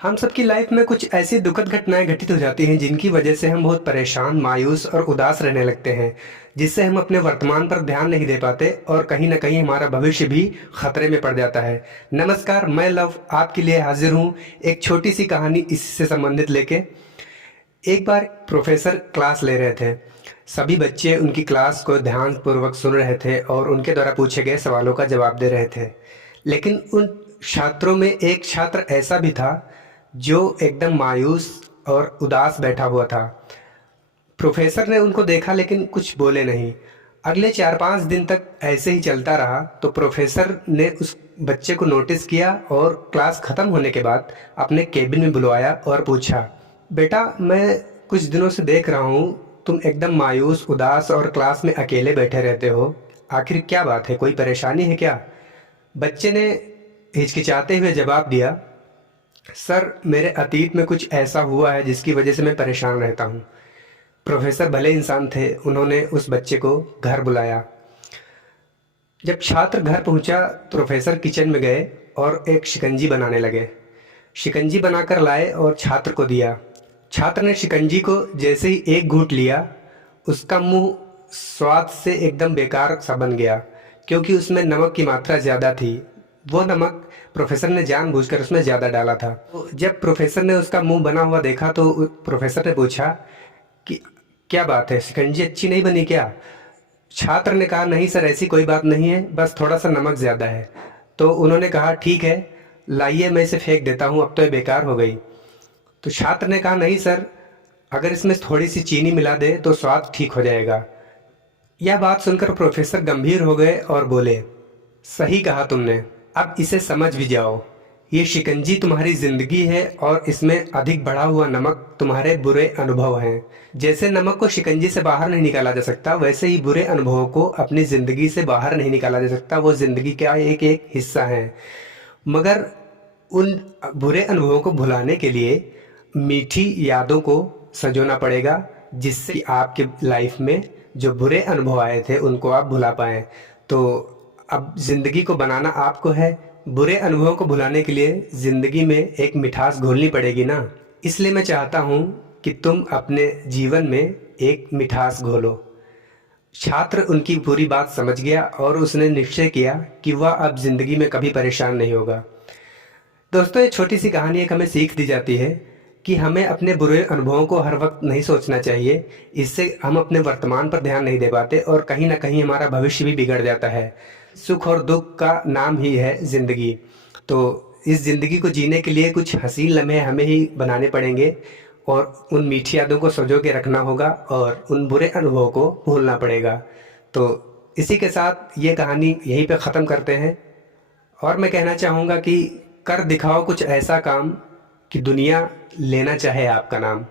हम सबकी लाइफ में कुछ ऐसी दुखद घटनाएं घटित हो जाती हैं जिनकी वजह से हम बहुत परेशान, मायूस और उदास रहने लगते हैं, जिससे हम अपने वर्तमान पर ध्यान नहीं दे पाते और कहीं ना कहीं हमारा भविष्य भी खतरे में पड़ जाता है। नमस्कार, मैं लव आपके लिए हाजिर हूँ एक छोटी सी कहानी इससे संबंधित लेके। एक बार प्रोफेसर क्लास ले रहे थे। सभी बच्चे उनकी क्लास को ध्यानपूर्वक सुन रहे थे और उनके द्वारा पूछे गए सवालों का जवाब दे रहे थे। लेकिन उन छात्रों में एक छात्र ऐसा भी था जो एकदम मायूस और उदास बैठा हुआ था। प्रोफेसर ने उनको देखा लेकिन कुछ बोले नहीं। अगले 4-5 दिन तक ऐसे ही चलता रहा। तो प्रोफेसर ने उस बच्चे को नोटिस किया और क्लास ख़त्म होने के बाद अपने केबिन में बुलवाया और पूछा, बेटा, मैं कुछ दिनों से देख रहा हूँ तुम एकदम मायूस, उदास और क्लास में अकेले बैठे रहते हो। आखिर क्या बात है, कोई परेशानी है क्या? बच्चे ने हिचकिचाते हुए जवाब दिया, सर, मेरे अतीत में कुछ ऐसा हुआ है जिसकी वजह से मैं परेशान रहता हूँ। प्रोफेसर भले इंसान थे, उन्होंने उस बच्चे को घर बुलाया। जब छात्र घर पहुंचा, प्रोफेसर किचन में गए और एक शिकंजी बनाने लगे। शिकंजी बनाकर लाए और छात्र को दिया। छात्र ने शिकंजी को जैसे ही एक घूंट लिया, उसका मुंह स्वाद से एकदम बेकार सा बन गया, क्योंकि उसमें नमक की मात्रा ज़्यादा थी। वो नमक प्रोफेसर ने जानबूझकर उसमें ज़्यादा डाला था। तो जब प्रोफेसर ने उसका मुंह बना हुआ देखा तो प्रोफेसर ने पूछा कि क्या बात है, शिकंजी अच्छी नहीं बनी क्या? छात्र ने कहा, नहीं सर, ऐसी कोई बात नहीं है, बस थोड़ा सा नमक ज़्यादा है। तो उन्होंने कहा, ठीक है, लाइए मैं इसे फेंक देता हूँ, अब तो ये बेकार हो गई। तो छात्र ने कहा, नहीं सर, अगर इसमें थोड़ी सी चीनी मिला दे तो स्वाद ठीक हो जाएगा। यह बात सुनकर प्रोफेसर गंभीर हो गए और बोले, सही कहा तुमने, अब इसे समझ भी जाओ। ये शिकंजी तुम्हारी ज़िंदगी है और इसमें अधिक बढ़ा हुआ नमक तुम्हारे बुरे अनुभव हैं। जैसे नमक को शिकंजी से बाहर नहीं निकाला जा सकता, वैसे ही बुरे अनुभवों को अपनी ज़िंदगी से बाहर नहीं निकाला जा सकता। वो ज़िंदगी का एक एक हिस्सा है। मगर उन बुरे अनुभवों को भुलाने के लिए मीठी यादों को संजोना पड़ेगा, जिससे आपके लाइफ में जो बुरे अनुभव आए थे उनको आप भुला पाएँ। तो अब ज़िंदगी को बनाना आपको है। बुरे अनुभवों को भुलाने के लिए ज़िंदगी में एक मिठास घोलनी पड़ेगी ना। इसलिए मैं चाहता हूँ कि तुम अपने जीवन में एक मिठास घोलो। छात्र उनकी पूरी बात समझ गया और उसने निश्चय किया कि वह अब ज़िंदगी में कभी परेशान नहीं होगा। दोस्तों, ये छोटी सी कहानी एक हमें सीख दी जाती है कि हमें अपने बुरे अनुभवों को हर वक्त नहीं सोचना चाहिए। इससे हम अपने वर्तमान पर ध्यान नहीं दे पाते और कहीं ना कहीं हमारा भविष्य भी बिगड़ जाता है। सुख और दुख का नाम ही है ज़िंदगी। तो इस ज़िंदगी को जीने के लिए कुछ हसीन लम्हे हमें ही बनाने पड़ेंगे और उन मीठी यादों को संजो के रखना होगा और उन बुरे अनुभवों को भूलना पड़ेगा। तो इसी के साथ ये कहानी यहीं पे ख़त्म करते हैं और मैं कहना चाहूँगा कि कर दिखाओ कुछ ऐसा काम कि दुनिया लेना चाहे आपका नाम।